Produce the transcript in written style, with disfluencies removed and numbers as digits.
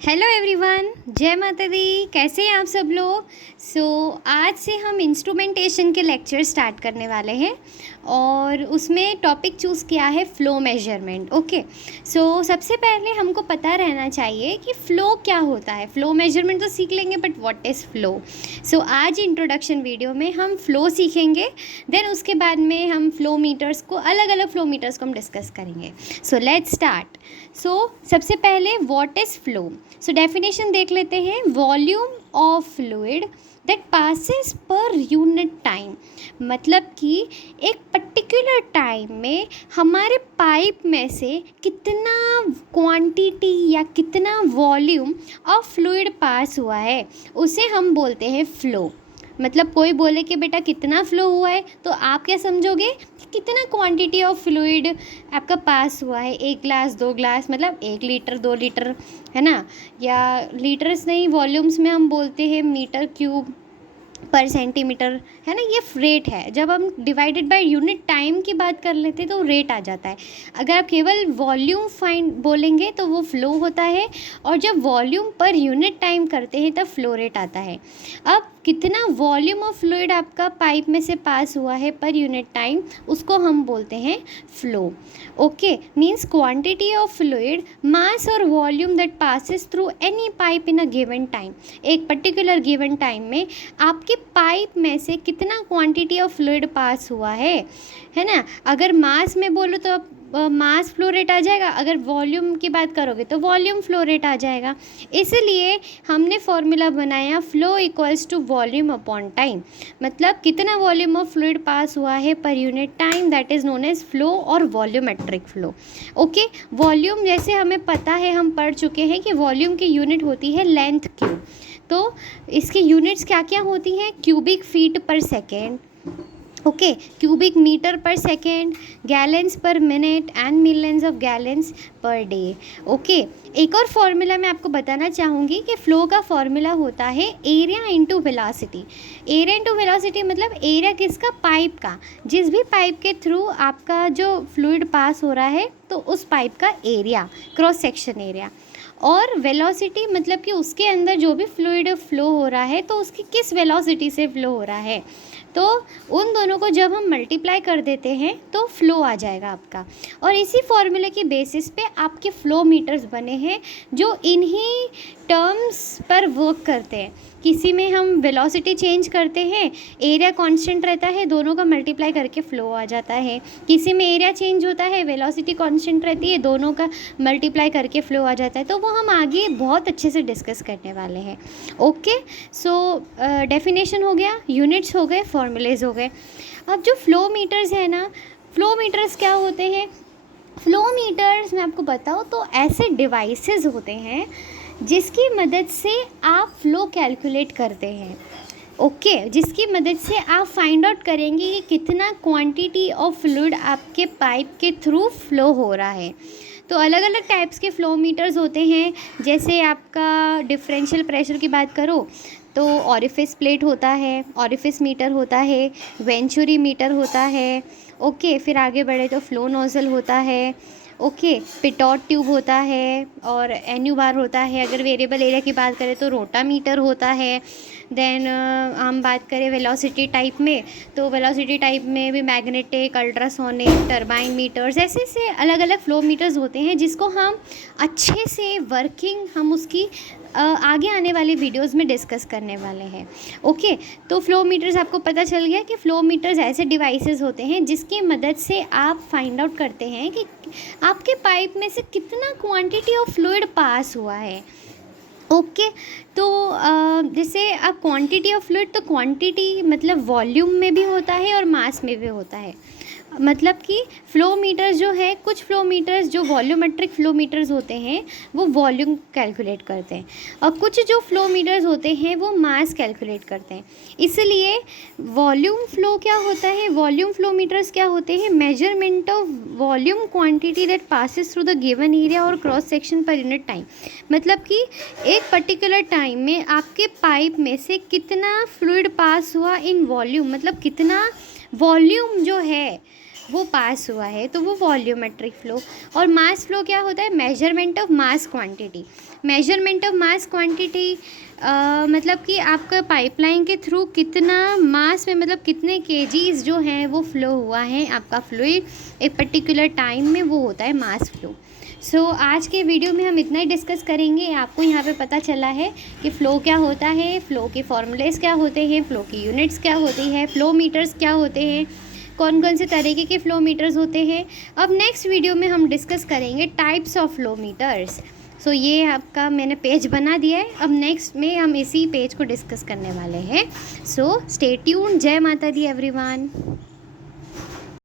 Hello everyone, जय माता दी। कैसे हैं आप सब लोग। आज से हम इंस्ट्रूमेंटेशन के लेक्चर स्टार्ट करने वाले हैं और उसमें टॉपिक चूज़ किया है फ़्लो मेजरमेंट। ओके, सबसे पहले हमको पता रहना चाहिए कि फ़्लो क्या होता है। फ़्लो मेजरमेंट तो सीख लेंगे, बट व्हाट इज़ फ़्लो। आज इंट्रोडक्शन वीडियो में हम फ़्लो सीखेंगे, देन उसके बाद में हम फ़्लो मीटर्स को अलग अलग फ़्लो मीटर्स को हम डिस्कस करेंगे। Let's start. सबसे पहले व्हाट इज़ फ़्लो। डेफिनेशन देख लेते हैं। Volume of fluid that passes पर यूनिट टाइम, मतलब कि एक पर्टिकुलर टाइम में हमारे पाइप में से कितना क्वांटिटी या कितना वॉल्यूम ऑफ फ्लूइड पास हुआ है, उसे हम बोलते हैं फ़्लो। मतलब कोई बोले कि बेटा कितना फ़्लो हुआ है, तो आप क्या समझोगे कि कितना क्वांटिटी ऑफ फ्लूइड आपका पास हुआ है। 1 ग्लास, 2 ग्लास, मतलब 1 लीटर, 2 लीटर, है ना। या लीटर्स नहीं, वॉल्यूम्स में हम बोलते हैं मीटर क्यूब पर सेंटीमीटर, है ना। ये रेट है। जब हम डिवाइडेड बाय यूनिट टाइम की बात कर लेते हैं तो रेट आ जाता है। अगर आप केवल वॉल्यूम फाइंड बोलेंगे तो वो फ़्लो होता है, और जब वॉल्यूम पर यूनिट टाइम करते हैं तब फ़्लो रेट आता है। अब कितना वॉल्यूम ऑफ फ्लूइड आपका पाइप में से पास हुआ है पर यूनिट टाइम, उसको हम बोलते हैं flow. Okay, means quantity of fluid, mass और volume that passes through any pipe in a given time. एक पर्टिकुलर गिवन टाइम में आपके पाइप में से कितना क्वांटिटी ऑफ फ्लूइड पास हुआ है ना। अगर मास में बोलो तो मास फ्लो रेट आ जाएगा, अगर वॉल्यूम की बात करोगे तो वॉल्यूम फ्लो रेट आ जाएगा। इसलिए हमने फॉर्मूला बनाया flow equals to volume upon time. मतलब कितना वॉल्यूम ऑफ फ्लूइड पास हुआ है per unit time, that is known as flow और वॉल्यूमेट्रिक फ़्लो। ओके, वॉल्यूम जैसे हमें पता है, हम पढ़ चुके हैं कि वॉल्यूम की यूनिट होती है लेंथ क्यूब। तो इसकी यूनिट्स क्या क्या होती हैं। क्यूबिक फीट पर सेकेंड, ओके, क्यूबिक मीटर पर सेकेंड, गैलेंस पर minute and millions of gallons per day. Okay, एक और फॉर्मूला मैं आपको बताना चाहूँगी कि फ़्लो का फॉर्मूला होता है area into velocity. Area into velocity मतलब एरिया किसका, पाइप का। जिस भी पाइप के थ्रू आपका जो फ्लूइड पास हो रहा है तो उस पाइप का एरिया, क्रॉस सेक्शन एरिया। और वेलोसिटी मतलब कि उसके अंदर जो भी फ्लूइड फ्लो हो रहा है तो उसकी किस वेलोसिटी से फ्लो हो रहा है। तो उन दोनों को जब हम मल्टीप्लाई कर देते हैं तो फ़्लो आ जाएगा आपका। और इसी फॉर्मूले की बेसिस पे आपके फ़्लो मीटर्स बने हैं जो इन्हीं टर्म्स पर वर्क करते हैं। किसी में हम वेलोसिटी चेंज करते हैं, एरिया कांस्टेंट रहता है, दोनों का मल्टीप्लाई करके फ़्लो आ जाता है। किसी में एरिया चेंज होता है, वेलोसिटी कांस्टेंट रहती है, दोनों का मल्टीप्लाई करके फ़्लो आ जाता है। तो वो हम आगे बहुत अच्छे से डिस्कस करने वाले हैं। ओके, डेफिनेशन हो गया, यूनिट्स हो गए, फॉर्मूलेज हो गए। अब जो फ़्लो मीटर्स है ना, फ़्लो मीटर्स क्या होते हैं। फ़्लो मीटर्स मैं आपको बताऊँ तो ऐसे डिवाइसेस होते हैं जिसकी मदद से आप फ़्लो कैलकुलेट करते हैं। ओके, जिसकी मदद से आप फाइंड आउट करेंगे कि कितना क्वांटिटी ऑफ फ्लूइड आपके पाइप के थ्रू फ़्लो हो रहा है। तो अलग अलग टाइप्स के फ़्लो मीटर्स होते हैं। जैसे आपका डिफरेंशियल प्रेशर की बात करो तो ऑरिफिस प्लेट होता है, ऑरिफिस मीटर होता है, वेंचुरी मीटर होता है। ओके, फिर आगे बढ़े तो फ़्लो नोज़ल होता है। ओके, पिटॉट ट्यूब होता है और एन्यू बार होता है। अगर वेरिएबल एरिया की बात करें तो रोटा मीटर होता है। देन हम बात करें वेलोसिटी टाइप में तो वेलोसिटी टाइप में भी मैग्नेटिक, अल्ट्रासोनिक, टरबाइन मीटर्स, ऐसे से अलग अलग फ़्लो मीटर्स होते हैं जिसको हम अच्छे से वर्किंग हम उसकी आगे आने वाली वीडियोस में डिस्कस करने वाले हैं। ओके, तो फ़्लो मीटर्स आपको पता चल गया कि फ़्लो मीटर्स ऐसे डिवाइसेस होते हैं जिसकी मदद से आप फाइंड आउट करते हैं कि आपके पाइप में से कितना क्वांटिटी ऑफ फ्लूइड पास हुआ है। ओके, तो जैसे अब क्वांटिटी ऑफ फ्लूइड, तो क्वांटिटी मतलब वॉल्यूम में भी होता है और मास में भी होता है। मतलब कि फ़्लो मीटर्स जो है, कुछ फ़्लो मीटर्स जो वॉल्यूमेट्रिक फ़्लो मीटर्स होते हैं वो वॉल्यूम कैलकुलेट करते हैं, और कुछ जो फ़्लो मीटर्स होते हैं वो मास कैलकुलेट करते हैं। इसलिए वॉल्यूम फ़्लो क्या होता है, वॉल्यूम फ़्लो मीटर्स क्या होते हैं, measurement of volume quantity that passes through the given area और cross section per unit time. मतलब कि एक पर्टिकुलर टाइम में आपके पाइप में से कितना फ्लूइड पास हुआ इन वॉल्यूम, मतलब कितना वॉल्यूम जो है वो पास हुआ है तो वो वॉल्यूमेट्रिक फ़्लो। और मास फ़्लो क्या होता है? Measurement of mass quantity. Measurement of mass quantity मतलब कि आपका पाइपलाइन के थ्रू कितना मास में, मतलब कितने केजीज़ जो हैं वो फ़्लो हुआ है आपका फ्लूइड एक पर्टिकुलर टाइम में, वो होता है मास फ़्लो। सो आज के वीडियो में हम इतना ही डिस्कस करेंगे। आपको यहाँ पे पता चला है कि फ़्लो क्या होता है, फ़्लो के फॉर्मूलेस क्या होते हैं, फ़्लो की यूनिट्स क्या होती है, फ़्लो मीटर्स क्या होते हैं, कौन कौन से तरीके के फ़्लो मीटर्स होते हैं। अब नेक्स्ट वीडियो में हम डिस्कस करेंगे टाइप्स ऑफ फ़्लो मीटर्स। सो ये आपका मैंने पेज बना दिया है, अब नेक्स्ट में हम इसी पेज को डिस्कस करने वाले हैं। So stay tuned. जय माता दी एवरीवन।